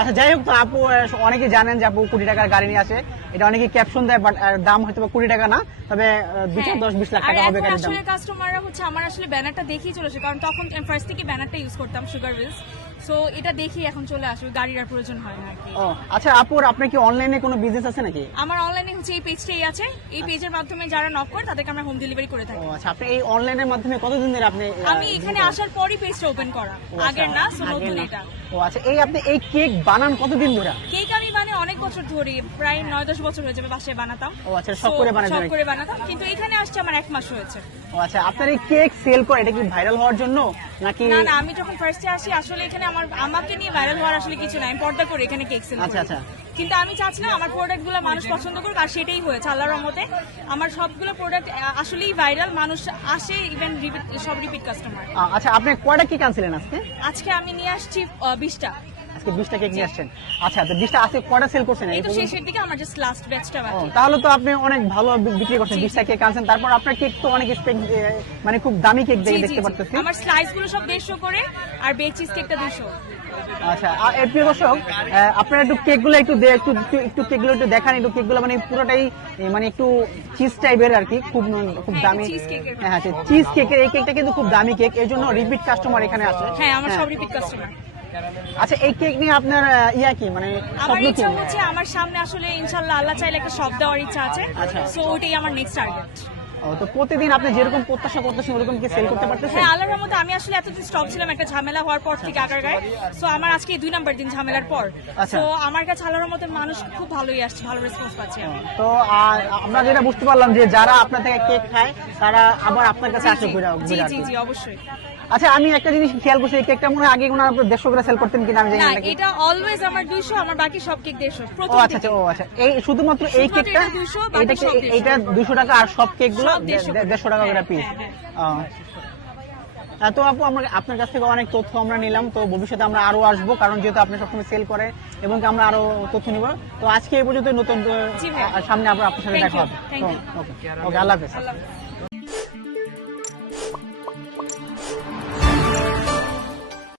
আচ্ছা যাই হোক, তো আপু অনেকে জানেন যে আপু 20 টাকার গাড়ি নিয়ে আসে, এটা অনেকে ক্যাপশন দেয়, বাট দাম হয়তো 20 টাকা না, তবে 10-20 লাখ টাকা হবে গাড়ির দাম। আসলে কাস্টমাররা হচ্ছে আমার আসলে ব্যানারটা দেখেই চলে আসে, কারণ তখন ফার্স্ট থেকে ব্যানারটা ইউজ করতাম সুগার উইলস, সো এটা দেখেই এখন চলে আসে, গাড়ির আর প্রয়োজন হয় না আর কি। ও আচ্ছা আপু, আপনার কি অনলাইনে কোনো বিজনেস আছে নাকি? আমার অনলাইনে হচ্ছে এই পেজটাই আছে, এই পেজের মাধ্যমে যারা নক করে তাদেরকে আমরা হোম ডেলিভারি করে থাকি। ও আচ্ছা, আপনি এই অনলাইনের মাধ্যমে কতদিন ধরে আপনি আমি এখানে আসার পরই পেজটা ওপেন করা, আগের না, সো নতুন এটা। ও আচ্ছা, এই আপনি এই কেক বানান কতদিন ধরে? কেক আমি অনেক বছর ধরে, প্রায় 9-10 বছর হয়ে যাবে বাসায় বানাতাম। ও আচ্ছা, শখ করে বানাতাম, কিন্তু এখানে আসছে আমার 1 মাস হয়েছে। ও আচ্ছা, আপনার এই কেক সেল করে এটা কি ভাইরাল হওয়ার জন্য নাকি? না, আমি যখন ফার্স্টে আসি আসলে এখানে আমাকে নিয়ে ভাইরাল হওয়ার আসলে কিছু নাই, আমি পর্দা করে এখানে কেক সেল করি। আচ্ছা আচ্ছা, কিন্তু আমি চাচ্ছি না আমার প্রোডাক্টগুলো মানুষ পছন্দ করুক, আর সেটাই হয়েছে আল্লাহর রহমতে। আমার সবগুলো প্রোডাক্ট আসলেই ভাইরাল, মানুষ আসে, ইভেন সব রিপিট কাস্টমার। আচ্ছা, আপনি কয়টা কেক আনছিলেন আজকে? আজকে আমি নিয়ে আসছি 20টা। আজকে 20টা কেক নিয়ে আসছেন? আচ্ছা, তো 20টা আজকে কয়টা সেল করছেন? এই তো শেষের দিকে, আমার জাস্ট লাস্ট ব্যাচটা বাকি। তাহলে তো আপনি অনেক ভালো বিক্রি করছেন, 20টা কেক আনছেন। তারপর আপনার কেক তো অনেক মানে খুব দামি কেক দেখতে পাচ্ছি। আমার স্লাইস গুলো সব 150 করে, আর বেক চিজ কেকটা 200। আচ্ছা, আর প্রিয় দর্শক, আপনারা একটু কেকগুলো একটু কেকগুলো একটু দেখান, একটু কেকগুলো মানে পুরোটাই মানে একটু চিজ টাইপের আর কি, খুব দামি। হ্যাঁ, চিজ কেকের এই কেকটা কিন্তু খুব দামি কেক, এর জন্য রিপিট কাস্টমার এখানে আসে। হ্যাঁ, আমার সব রিপিট কাস্টমার। আচ্ছা, এই কেক নিয়ে আপনার কি মানে আমার ইচ্ছা হচ্ছে, আমার সামনে আসলে ইনশাআল্লাহ আল্লাহ চাইলে একটা শপ দেওয়ার ইচ্ছা আছে, সো ওইটাই আমার নেক্সট টার্গেট। তো প্রতিদিন আপনি যেরকম প্রত্যাশা করতেছেন ওরকম কি সেল করতে পারতেছেন? হ্যাঁ, আল্লাহর রহমতে আমি আসলে এতদিন স্টপ ছিলাম একটা ঝামেলা হওয়ার পর থেকে আগারগাঁয়ে, সো আমার আজকে 2 নাম্বার দিন ঝামেলার পর। সো আমার কাছে আল্লাহর রহমতে মানুষ খুব ভালোই আসছে, ভালো রেসপন্স পাচ্ছি। তো আমরা যেটা বুঝতে পারলাম যে যারা আপনার থেকে কেক খায় তারা আবার আপনার কাছে আসে ঘুরে। জি, অবশ্যই। আচ্ছা, আমি একটা জিনিস খেয়াল করছি, এই কেকটা মনে হয় আগে কোনো 150 করে সেল করতেন কিনা আমি জানি না, না। এটা অলওয়েজ আমার 200, আমার বাকি সব কেক 150 ও প্রথম আচ্ছা থেকে। আচ্ছা, এই শুধুমাত্র এই কেকটা এইটা 200 টাকা, আর সব কেকগুলো 150 টাকা করে পিস। তো আপু, আপনার কাছ থেকে অনেক তথ্য আমরা নিলাম, তো ভবিষ্যতে আমরা আরো আসবো, কারণ যেহেতু আপনি সবসময় সেল করেন এবং আমরা আরো তথ্য নিব। তো আজকে এই পর্যন্ত, নতুন সামনে আবার আপনার সাথে দেখা হবে। ওকে, আল্লাহ হাফেজ।